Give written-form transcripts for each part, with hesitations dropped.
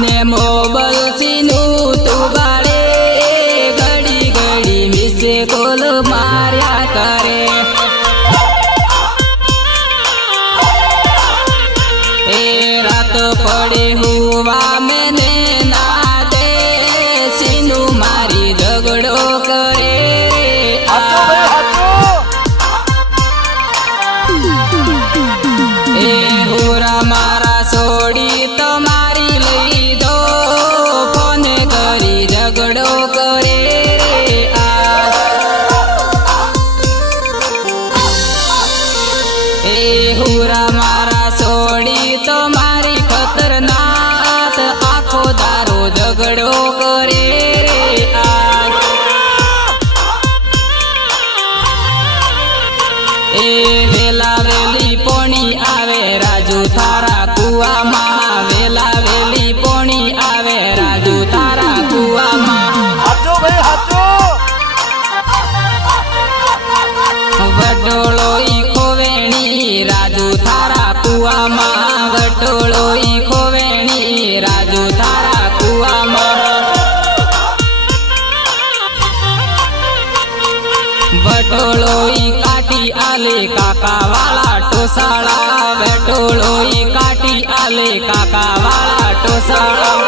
ને મોબલ સીનું તું ગાળે ઘડી ઘડી મિસે કોલ માર્યા કરે એ રાત પડે હુવા મેને ના દે સીનું મારી ઝઘડો કરે એ હોરા મારા સોડી તમારી લઈ દો ફોન કરી ઝઘડો કરે એ હોરા મારા સોડી તમારી ખતરનાક આખો દારો ઝઘડો કરે એ વેલા વેલી પોણી આવે રાજુ તારા કુવામાં વેલા વેલી પોણી આવે રાજુ તારા કુવામાં હાચો ભાઈ હાચો વટોળો ઈ ખોવેણી રાજુ તારા કુવામાં વટોળો ઈ ખોવેણી રાજુ તારા કુવામાં વટોળો ઈ કાટી આલે કાકા વાળા ટોસાળા વટોળો ઈ કાટી આલે કાકા વાળા ટોસાળા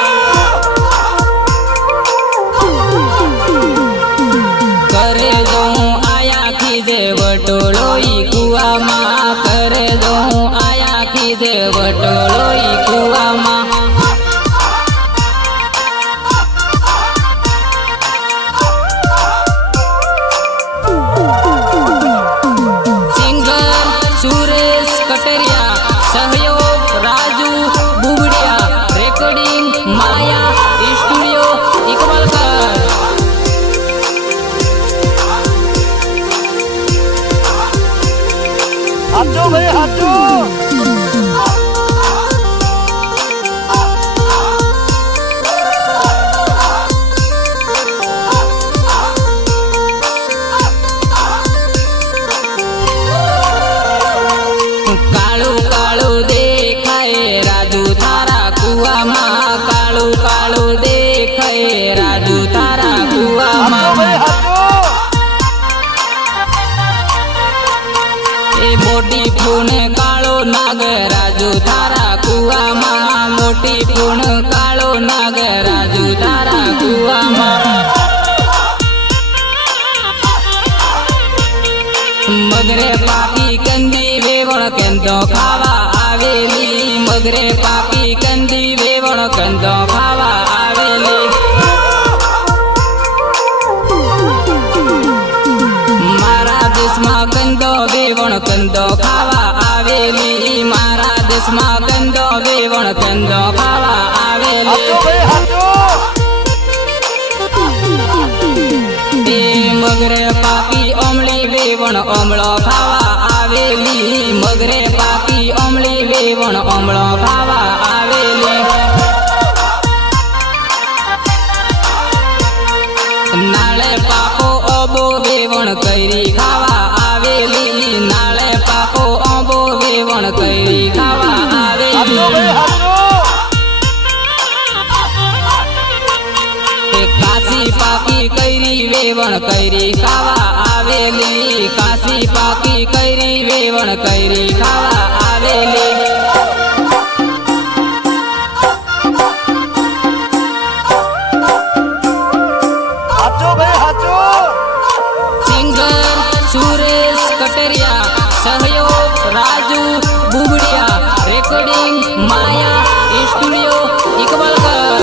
કરે જો હું આયા ખીજે વટોળો ઈ કુવામાં કરે જો હું આયા ખીજે વટોળો ઈ કુવામાં सुरेश कटरिया सहयोग राजू बुबड़िया रेकॉर्डिंग माया स्टूडियो इकबालकर हाचो भाई हाचो કાળું કાળું દેખાય રાજુ તારા કુવામાં કાળું કાળું દેખાય રાજુ તારા हाचो કુવામાં भाई हाचो એ મોટી ફૂણ કાળો નાગ રાજુ તારા કુવામાં મોટી ફૂણ કાળો નાગ રાજુ તારા કુવામાં મગરે પાકી કંદી વેવણ કેંદો ખાવા આવેલી મગરે પાકી કંદી વેવણ કેંદો ખાવા આવેલી મારા દેશમાં કંદો વેવણ કંદો ખાવા આવેલી મારા દેશમાં કંદો વેવણ કંદો ખાવા આવેલી हाचो भाई हाचो એ મગરે પાકી ઓમળી વેવણ ઓમળો ખાવા આવેલી મગરે પાકી ઓમળી વેવણ ઓમળો ખાવા આવેલી નાળે પાકો ઓબો વેવણ કરી ખાવા આવેલી નાળે પાકો ઓબો વેવણ કરી ખાવા हाचो આવેલી भाई हाचो કાશી પાકી કૈરી વેવણ કૈરી ખાવા આવેલી કાશી પાકી કૈરી વેવણ કૈરી ખાવા આવેલી हाचो भाई हाचो સિંગર સુરેશ કટરિયા સહયોગ રાજુ બુબડિયા રેકોર્ડિંગ માયા સ્ટુડિયો ઇકબાલકર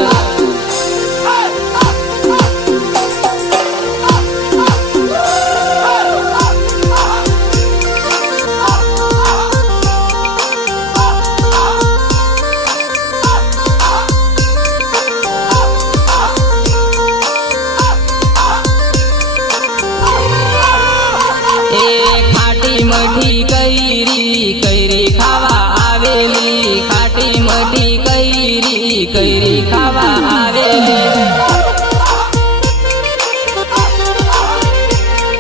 ખાટી મઠી કૈરી કૈરી ખાવા આવેલી ખાટી મઠી કૈરી કૈરી ખાવા આવેલી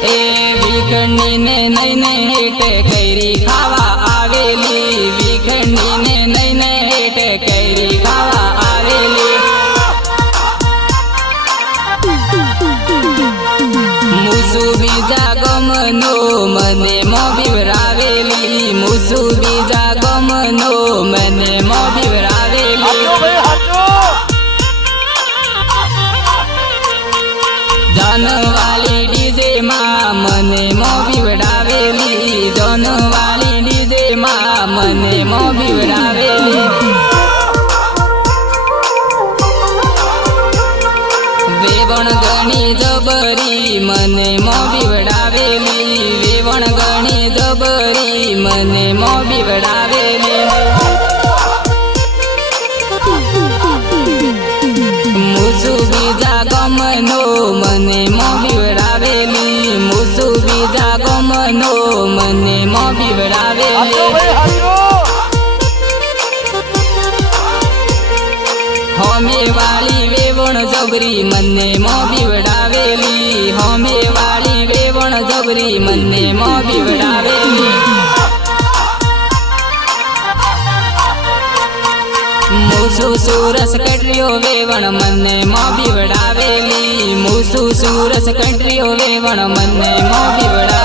એ વિખંડી ને નઈને હેઠે કૈરી ખાવા આવેલી વિખંડી ને નઈને હેઠે કૈરી ખાવા આવેલી મને મો બીવરાવેલી મૂસુ બીજા ગમનો મને મો બીવરાવેલી હાચો ભાઈ હાચો જનવાલી ડીજે માં મને મો બીવડાવેલી જનવાલી ડીજે માં મને મો બીવડાવેલી વેવણ ગણી જબરી મને મો બીવડાવેલી વેવણ ગણી જબરી મને મો બીવડાવેલી મૂસુ બીજા ગમનો મને મો બીવડાવેલી મૂસુ બીજા ગમનો મને મો હાચો બીવડાવેલી ભાઈ હાચો હોમે વાળી વેવણ જબરી મને મો બીવડાવેલી હોમે વાળી વેવણ જબરી મને મો બીવડાવેલી મૂસુ સુરસ કટરીઓ વેવણ મને મો બીવડાવેલી મૂસુ સુરસ કટરીઓ વેવણ મને મો બીવડાવેલી